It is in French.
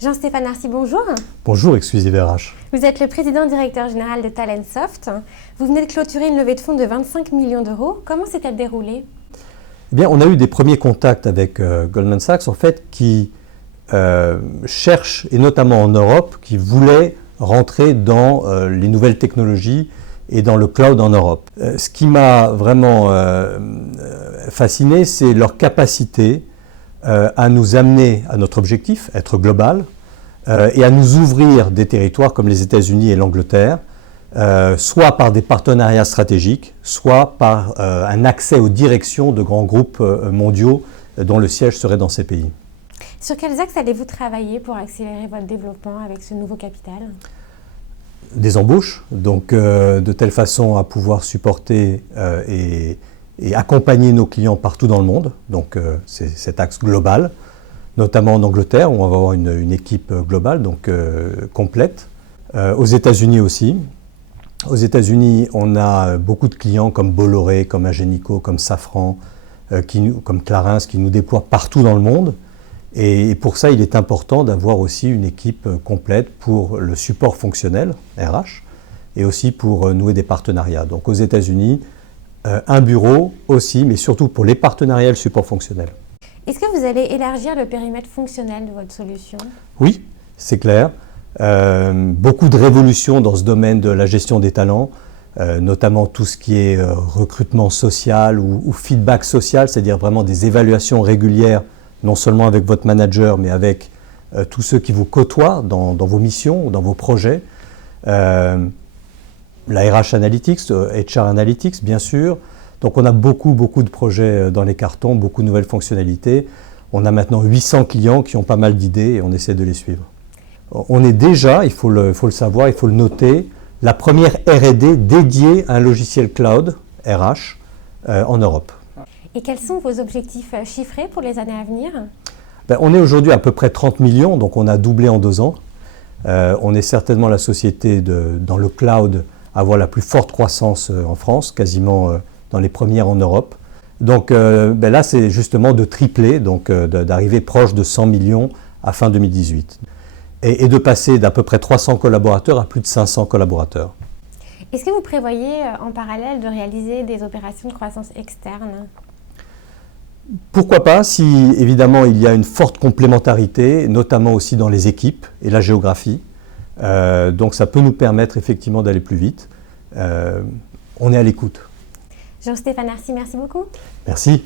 Jean-Stéphane Arcy, bonjour. Bonjour Exclusive RH. Vous êtes le président-directeur général de Talentsoft. Vous venez de clôturer une levée de fonds de 25 millions d'euros. Comment s'est-elle déroulée? Eh bien, on a eu des premiers contacts avec Goldman Sachs, en fait, qui cherchent, et notamment en Europe, qui voulaient rentrer dans les nouvelles technologies et dans le cloud en Europe. Ce qui m'a vraiment fasciné, c'est leur capacité à nous amener à notre objectif, être global, et à nous ouvrir des territoires comme les États-Unis et l'Angleterre, soit par des partenariats stratégiques, soit par un accès aux directions de grands groupes mondiaux dont le siège serait dans ces pays. Sur quels axes allez-vous travailler pour accélérer votre développement avec ce nouveau capital? Des embauches, donc de telle façon à pouvoir supporter et accompagner nos clients partout dans le monde, donc c'est cet axe global, notamment en Angleterre où on va avoir une équipe globale, donc complète, aux États-Unis aussi. Aux États-Unis, on a beaucoup de clients comme Bolloré, comme Ingenico, comme Safran, comme Clarins qui nous déploient partout dans le monde. Et pour ça, il est important d'avoir aussi une équipe complète pour le support fonctionnel, RH, et aussi pour nouer des partenariats. Donc aux États-Unis, un bureau aussi, mais surtout pour les partenariats et le support fonctionnel. Est-ce que vous allez élargir le périmètre fonctionnel de votre solution? Oui, c'est clair. Beaucoup de révolutions dans ce domaine de la gestion des talents, notamment tout ce qui est recrutement social ou feedback social, c'est-à-dire vraiment des évaluations régulières, non seulement avec votre manager, mais avec tous ceux qui vous côtoient dans vos missions, dans vos projets. La RH Analytics, HR Analytics, bien sûr. Donc on a beaucoup de projets dans les cartons, beaucoup de nouvelles fonctionnalités. On a maintenant 800 clients qui ont pas mal d'idées et on essaie de les suivre. On est déjà, il faut le savoir, il faut le noter, la première R&D dédiée à un logiciel cloud, RH, en Europe. Et quels sont vos objectifs chiffrés pour les années à venir? On est aujourd'hui à peu près 30 millions, donc on a doublé en 2 ans. On est certainement la société dans le cloud à avoir la plus forte croissance en France, quasiment dans les premières en Europe. Donc là, c'est justement de tripler, donc d'arriver proche de 100 millions à fin 2018. Et de passer d'à peu près 300 collaborateurs à plus de 500 collaborateurs. Est-ce que vous prévoyez en parallèle de réaliser des opérations de croissance externe? Pourquoi pas, si évidemment il y a une forte complémentarité, notamment aussi dans les équipes et la géographie. Donc ça peut nous permettre effectivement d'aller plus vite. On est à l'écoute. Jean-Stéphane Arcy, merci beaucoup. Merci.